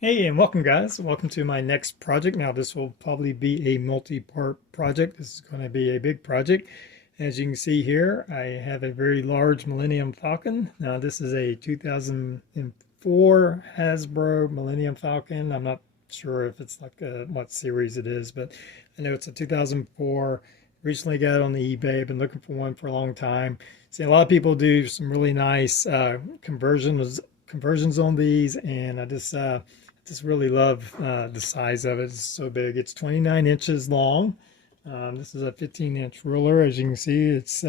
Hey, and welcome guys. Welcome to my next project. Now this will probably be a multi-part project. This is going to be a big project. As you can see here, I have a very large Millennium Falcon. Now this is a 2004 Hasbro Millennium Falcon. I'm not sure if it's like what series it is, but I know it's a 2004. Recently got it on the eBay. I've been looking for one for a long time. See, a lot of people do some really nice conversions on these, and I just really love the size of it. It's so big. It's 29 inches long. This is a 15-inch ruler. As you can see, it's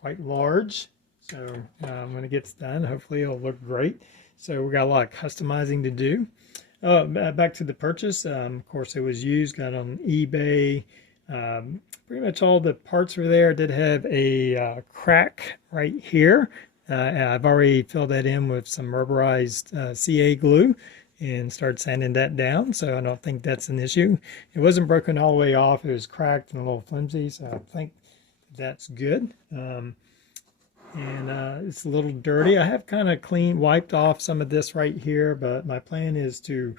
quite large. So when it gets done, hopefully it'll look great. So we got a lot of customizing to do. Back to the purchase. Of course, it was used, got on eBay. Pretty much all the parts were there. It did have a crack right here. I've already filled that in with some rubberized CA glue and started sanding that down, so I don't think that's an issue. It wasn't broken all the way off. It was cracked and a little flimsy, so I think that's good. It's a little dirty. I have kind of wiped off some of this right here, but my plan is to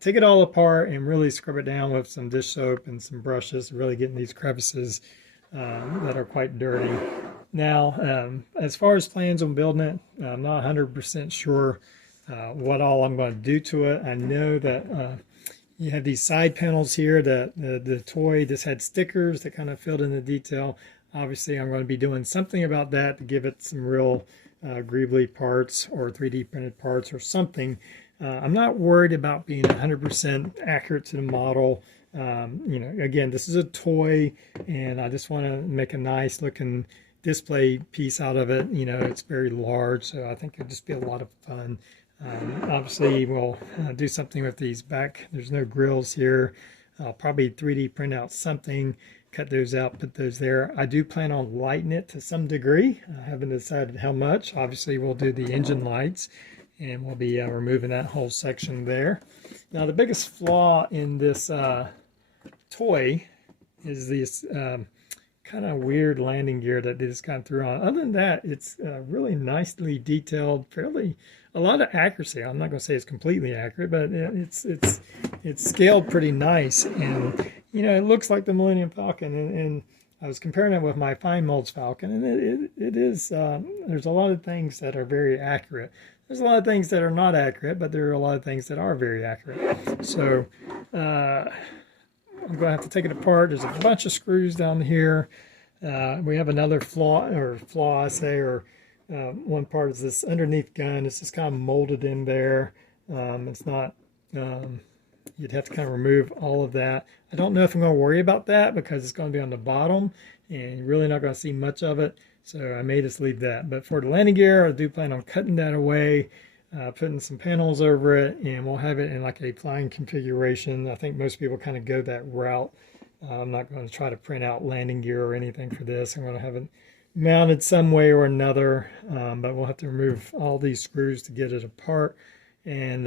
take it all apart and really scrub it down with some dish soap and some brushes, really getting these crevices that are quite dirty. Now, as far as plans on building it, I'm not 100% sure what all I'm going to do to it. I know that you have these side panels here that the toy just had stickers that kind of filled in the detail. Obviously, I'm going to be doing something about that to give it some real greebly parts or 3D printed parts or something. I'm not worried about being 100% accurate to the model. You know, again, this is a toy, and I just want to make a nice looking display piece out of it. You know, it's very large, so I think it'll just be a lot of fun. Obviously, we'll do something with these back. There's no grills here. I'll probably 3D print out something, cut those out, put those there. I do plan on lighting it to some degree. I haven't decided how much. Obviously, we'll do the engine lights, and we'll be removing that whole section there. Now, the biggest flaw in this toy is this kind of weird landing gear that they just kind of threw on. Other than that, it's really nicely detailed, a lot of accuracy. I'm not going to say it's completely accurate, but it's scaled pretty nice, and you know, it looks like the Millennium Falcon. And I was comparing it with my fine molds Falcon, and it is. There's a lot of things that are very accurate. There's a lot of things that are not accurate, but there are a lot of things that are very accurate. So I'm going to have to take it apart. There's a bunch of screws down here. We have another flaw, I say, or one part is this underneath gun. It's just kind of molded in there. It's not, you'd have to kind of remove all of that. I don't know if I'm going to worry about that because it's going to be on the bottom and you're really not going to see much of it. So I may just leave that. But for the landing gear, I do plan on cutting that away, putting some panels over it, and we'll have it in like a flying configuration. I think most people kind of go that route. I'm not going to try to print out landing gear or anything for this. I'm going to have it mounted some way or another, but we'll have to remove all these screws to get it apart and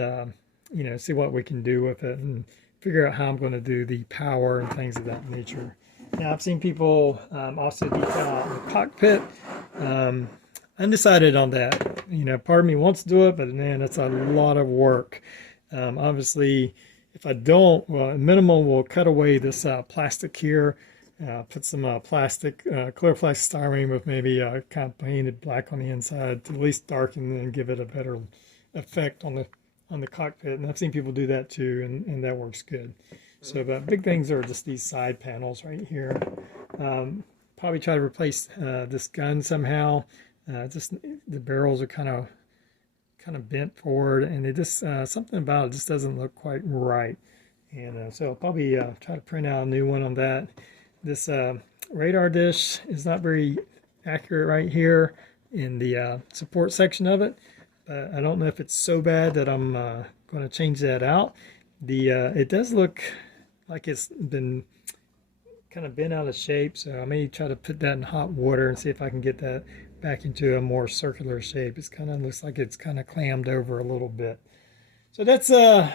you know, see what we can do with it and figure out how I'm going to do the power and things of that nature. Now, I've seen people also detail out the cockpit. Undecided on that. You know, part of me wants to do it, but man, that's a lot of work. Obviously, if I don't, well, at minimum, we'll cut away this plastic here, put some plastic, clear plastic styrene with maybe kind of painted black on the inside to at least darken and give it a better effect on the cockpit. And I've seen people do that too, and that works good. So, but big things are just these side panels right here. Probably try to replace this gun somehow. Just the barrels are kind of bent forward, and it just something about it just doesn't look quite right. And so I'll probably try to print out a new one on that. This radar dish is not very accurate right here in the support section of it, but I don't know if it's so bad that I'm going to change that out. It does look like it's been kind of bent out of shape, so I may try to put that in hot water and see if I can get that back into a more circular shape. It kind of looks like it's kind of clammed over a little bit. So that's the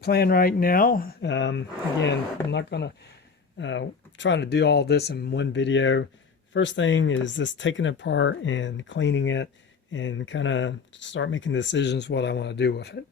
plan right now. Again, I'm not going to try to do all this in one video. first thing is just taking it apart and cleaning it and kind of start making decisions what I want to do with it.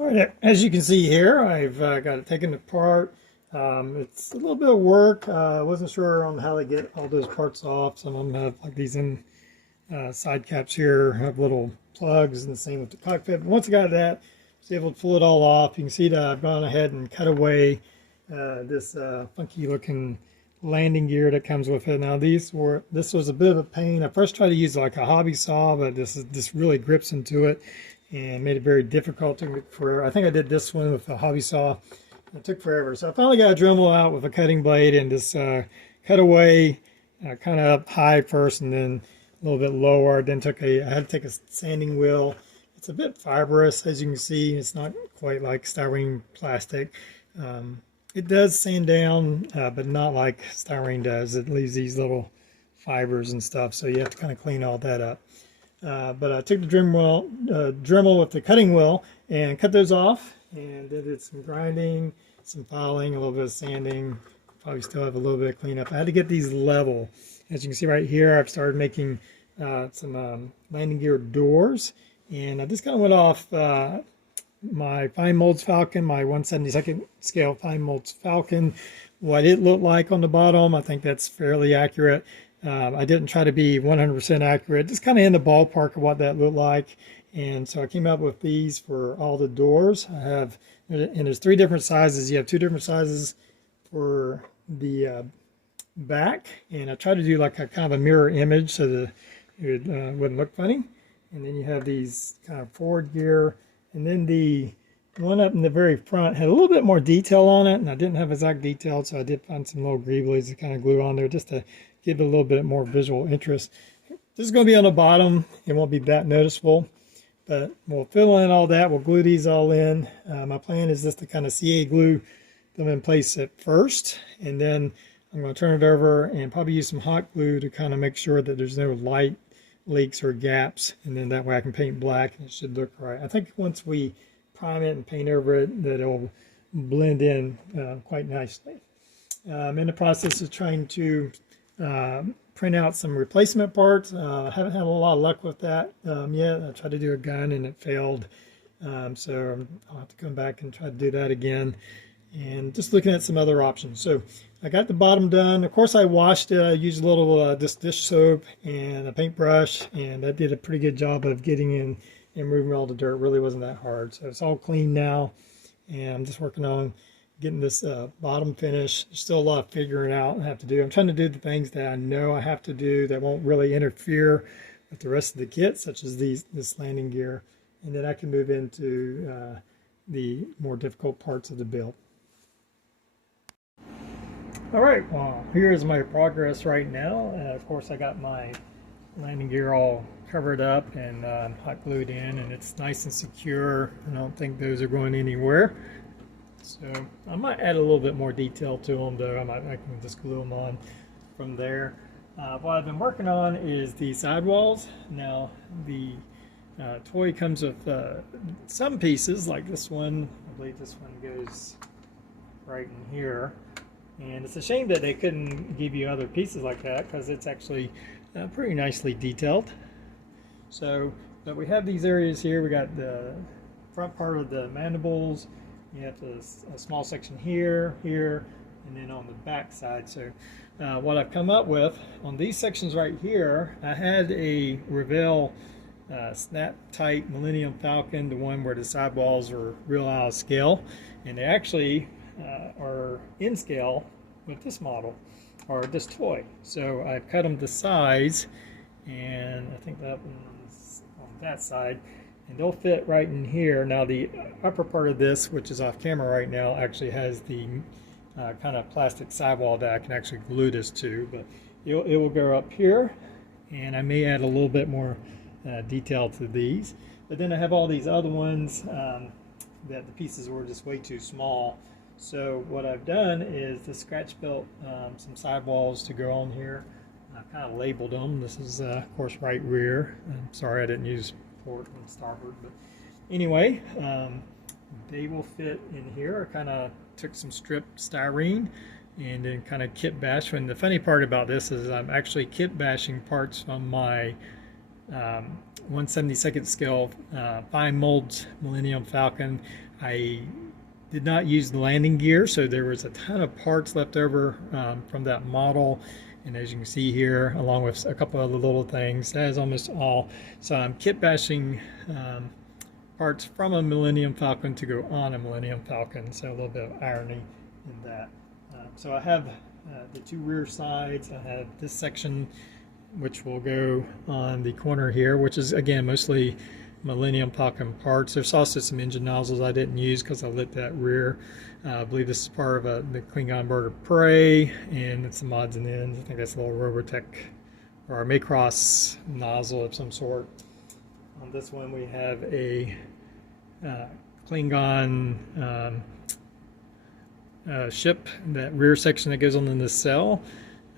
All right, as you can see here, I've got it taken apart. It's a little bit of work. I wasn't sure on how to get all those parts off. Some of them have like these side caps here, have little plugs, and the same with the cockpit. But once I got that, I was able to pull it all off. You can see that I've gone ahead and cut away this funky looking landing gear that comes with it. Now this was a bit of a pain. I first tried to use like a hobby saw, but this really grips into it and made it very difficult for. I think I did this one with a hobby saw. It took forever, so I finally got a Dremel out with a cutting blade and just cut away kind of up high first and then a little bit lower. Then I had to take a sanding wheel. It's a bit fibrous, as you can see. It's not quite like styrene plastic. It does sand down, but not like styrene does. It leaves these little fibers and stuff, so you have to kind of clean all that up. But I took the Dremel with the cutting wheel and cut those off, and did some grinding, some filing, a little bit of sanding. Probably still have a little bit of cleanup. I had to get these level. As you can see right here, I've started making some landing gear doors, and I just kind of went off my fine molds Falcon, my 1/72 scale fine molds Falcon, what it looked like on the bottom. I think that's fairly accurate. I didn't try to be 100% accurate, just kind of in the ballpark of what that looked like. And so I came up with these for all the doors. and there's 3 different sizes. You have 2 different sizes for the back, and I tried to do like a kind of a mirror image so that it wouldn't look funny. And then you have these kind of forward gear, and then the one up in the very front had a little bit more detail on it, and I didn't have exact detail, so I did find some little greeblies to kind of glue on there just to give it a little bit more visual interest. This is going to be on the bottom. It won't be that noticeable, but we'll fill in all that. We'll glue these all in. My plan is just to kind of CA glue them in place at first, and then I'm going to turn it over and probably use some hot glue to kind of make sure that there's no light leaks or gaps, and then that way I can paint black and it should look right. I think once we prime it and paint over it, that it'll blend in quite nicely. I'm in the process of trying to print out some replacement parts. I haven't had a lot of luck with that yet. I tried to do a gun and it failed, so I'll have to come back and try to do that again, and just looking at some other options. So I got the bottom done. Of course I washed it. I used a little dish soap and a paintbrush, and that did a pretty good job of getting in and removing all the dirt. It really wasn't that hard. So it's all clean now, and I'm just working on getting this bottom finish. There's still a lot of figuring out I have to do. I'm trying to do the things that I know I have to do that won't really interfere with the rest of the kit, such as this landing gear, and then I can move into the more difficult parts of the build. All right, well, here's my progress right now. Of course, I got my landing gear all covered up and hot glued in, and it's nice and secure. I don't think those are going anywhere. So I might add a little bit more detail to them, though. I can just glue them on from there. What I've been working on is the sidewalls. Now, the toy comes with some pieces, like this one. I believe this one goes right in here. And it's a shame that they couldn't give you other pieces like that, because it's actually pretty nicely detailed. So, but we have these areas here. We got the front part of the mandibles. You have a small section here, and then on the back side. So what I've come up with on these sections right here, I had a Revell snap tight Millennium Falcon, the one where the sidewalls are real out of scale, and they actually are in scale with this model or this toy. So I've cut them to size, and I think that one's on that side, and they'll fit right in here. Now the upper part of this, which is off camera right now, actually has the kind of plastic sidewall that I can actually glue this to, but it will go up here, and I may add a little bit more detail to these. But then I have all these other ones that the pieces were just way too small. So what I've done is the scratch built some sidewalls to go on here. I've kind of labeled them. This is of course right rear. I'm sorry I didn't use port and starboard, but anyway, they will fit in here. I kind of took some stripped styrene and then kind of kit bash. And the funny part about this is I'm actually kit bashing parts from my 1/72 scale fine mold Millennium Falcon. I did not use the landing gear, so there was a ton of parts left over from that model. And as you can see here, along with a couple other little things, that is almost all. So I'm kit bashing parts from a Millennium Falcon to go on a Millennium Falcon. So a little bit of irony in that. So I have the two rear sides. I have this section which will go on the corner here, which is again mostly Millennium Falcon parts. There's also some engine nozzles I didn't use because I lit that rear. I believe this is part of the Klingon bird of prey, and it's some odds and ends. I think that's a little Robotech or a Macross nozzle of some sort. On this one we have a Klingon ship, that rear section that goes on in the cell.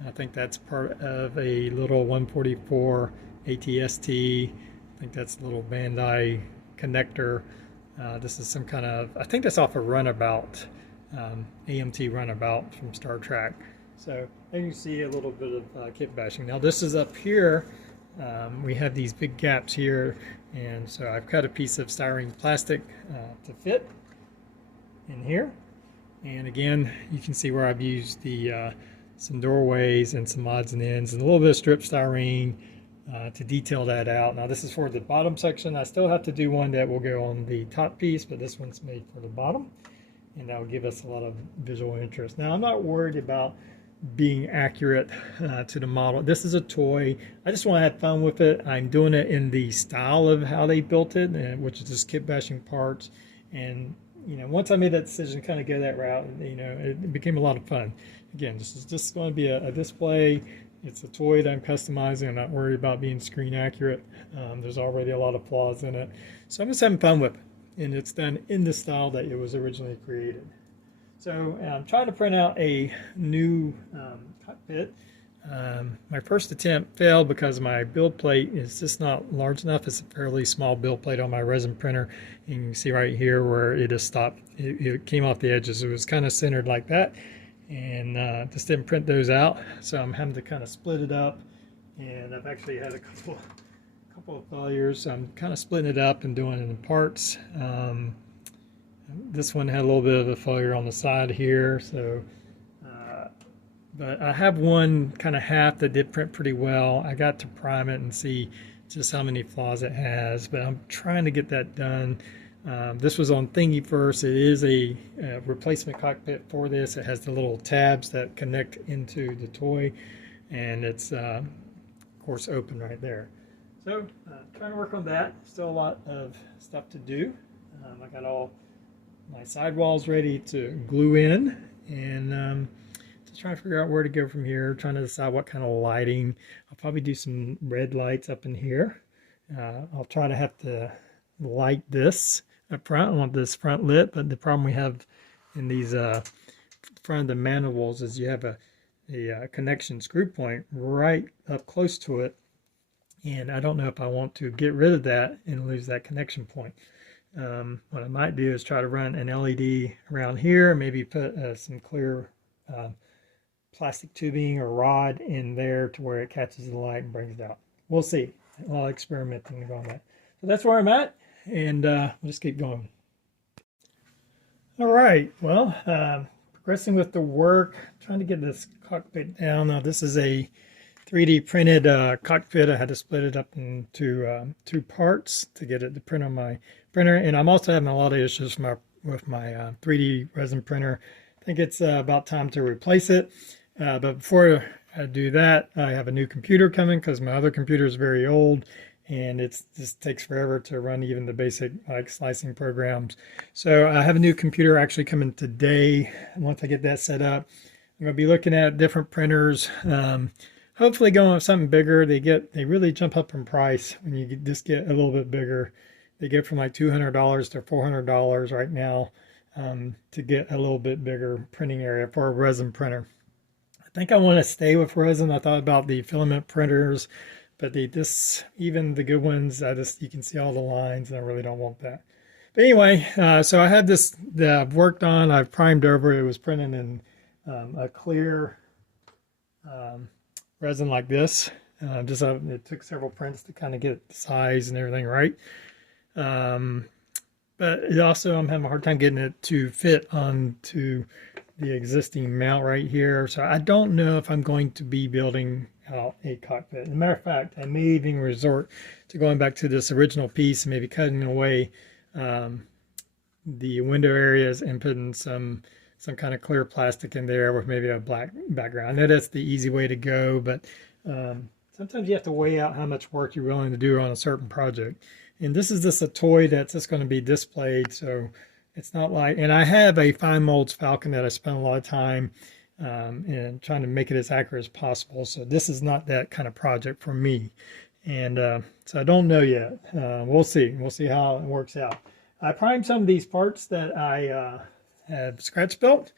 I think that's part of a little 144 ATST. I think that's a little Bandai connector. This is some kind of, I think that's off a runabout, AMT runabout from Star Trek. So there you can see a little bit of kit bashing. Now this is up here. We have these big gaps here, and so I've cut a piece of styrene plastic to fit in here. And again, you can see where I've used the some doorways and some odds and ends and a little bit of strip styrene to detail that out. Now this is for the bottom section. I still have to do one that will go on the top piece, but this one's made for the bottom, and that will give us a lot of visual interest. Now I'm not worried about being accurate to the model. This is a toy. I just want to have fun with it. I'm doing it in the style of how they built it, which is just kit bashing parts. And you know, once I made that decision to kind of go that route, you know, it became a lot of fun. Again, this is just going to be a display. It's a toy that I'm customizing. I'm not worried about being screen accurate. There's already a lot of flaws in it. So I'm just having fun with it. And it's done in the style that it was originally created. So I'm trying to print out a new cockpit. My first attempt failed because my build plate is just not large enough. It's a fairly small build plate on my resin printer. And you can see right here where it has stopped. It came off the edges. It was kind of centered like that. And just didn't print those out. So I'm having to kind of split it up. And I've actually had a couple of failures. So I'm kind of splitting it up and doing it in parts. This one had a little bit of a failure on the side here. So, but I have one kind of half that did print pretty well. I got to prime it and see just how many flaws it has, but I'm trying to get that done. This was on Thingiverse. It is a replacement cockpit for this. It has the little tabs that connect into the toy, and it's of course open right there. So trying to work on that. Still a lot of stuff to do. I got all my sidewalls ready to glue in, and just trying to figure out where to go from here. Trying to decide what kind of lighting. I'll probably do some red lights up in here. I'll try to have to light this up front. I want this front lit, but the problem we have in these front of the manivels is you have a connection screw point right up close to it, and I don't know if I want to get rid of that and lose that connection point. What I might do is try to run an LED around here, maybe put some clear plastic tubing or rod in there to where it catches the light and brings it out. We'll see. I'll experimenting on that. So that's where I'm at, and we'll just keep going. All right, well, progressing with the work, trying to get this cockpit down. Now this is a 3D printed cockpit. I had to split it up into two parts to get it to print on my printer, and I'm also having a lot of issues with my 3D resin printer. think it's about time to replace it. But before I do that, I have a new computer coming because my other computer is very old and it just takes forever to run even the basic like slicing programs. So I have a new computer actually coming today. And once I get that set up, I'm going to be looking at different printers. Hopefully going with something bigger. They really jump up in price when you just get a little bit bigger. They get from like $200 to $400 right now to get a little bit bigger printing area for a resin printer. I think I want to stay with resin. I thought about the filament printers, but even the good ones, you can see all the lines, and I really don't want that. But anyway, so I had this that I've worked on. I've primed over. It was printed in a clear resin like this. It took several prints to kind of get the size and everything right. But it also, I'm having a hard time getting it to fit onto the existing mount right here. So I don't know if I'm going to be building out a cockpit. As a matter of fact, I may even resort to going back to this original piece and maybe cutting away the window areas and putting some kind of clear plastic in there with maybe a black background. I know that's the easy way to go, but sometimes you have to weigh out how much work you're willing to do on a certain project. And this is just a toy that's just going to be displayed, so it's not like, and I have a fine molds Falcon that I spent a lot of time in trying to make it as accurate as possible. So this is not that kind of project for me. And so I don't know yet. We'll see. We'll see how it works out. I primed some of these parts that I have scratch built,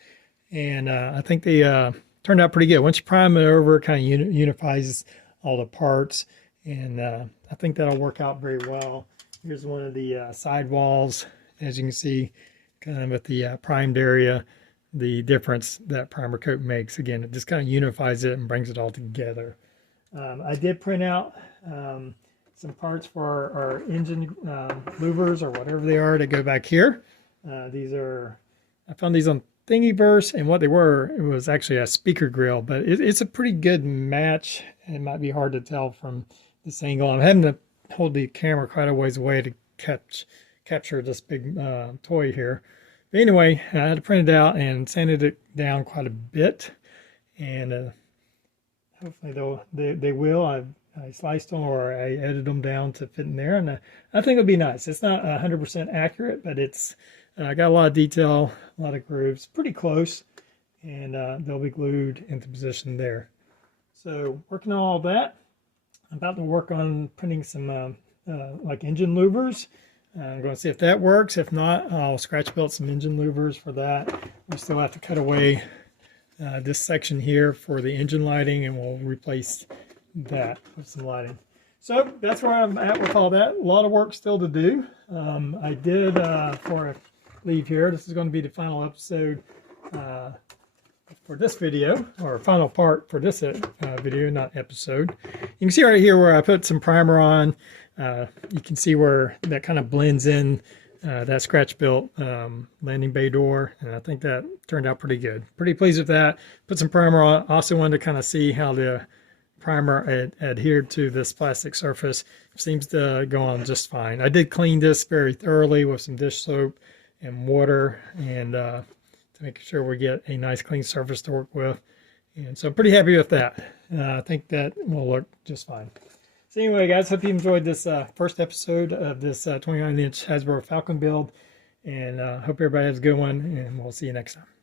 and I think they turned out pretty good. Once you prime it over, it kind of unifies all the parts, and I think that'll work out very well. Here's one of the sidewalls, as you can see, kind of with the primed area, the difference that primer coat makes. Again, it just kind of unifies it and brings it all together. I did print out some parts for our engine louvers or whatever they are to go back here. I found these on Thingiverse, and what they were, it was actually a speaker grill, but it's a pretty good match. It might be hard to tell from this angle. I'm having to hold the camera quite a ways away to capture this big toy here. But anyway, I had to print it out and sanded it down quite a bit, and hopefully they will. I sliced them or I edited them down to fit in there, and I think it'll be nice. It's not 100% accurate, but it's got a lot of detail, a lot of grooves, pretty close, and they'll be glued into position there. So working on all that, I'm about to work on printing some like engine louvers. I'm going to see if that works. If not, I'll scratch build some engine louvers for that. We still have to cut away this section here for the engine lighting, and we'll replace that with some lighting. So that's where I'm at with all that. A lot of work still to do. I did, before I leave here, this is going to be the final episode for this video, or final part for this video, not episode. You can see right here where I put some primer on. You can see where that kind of blends in that scratch built landing bay door, and I think that turned out pretty good. Pretty pleased with that. Put some primer on. Also wanted to kind of see how the primer adhered to this plastic surface. Seems to go on just fine. I did clean this very thoroughly with some dish soap and water, and to make sure we get a nice clean surface to work with. And so I'm pretty happy with that. I think that will look just fine. So anyway, guys, hope you enjoyed this first episode of this 29-inch Hasbro Falcon build, and hope everybody has a good one, and we'll see you next time.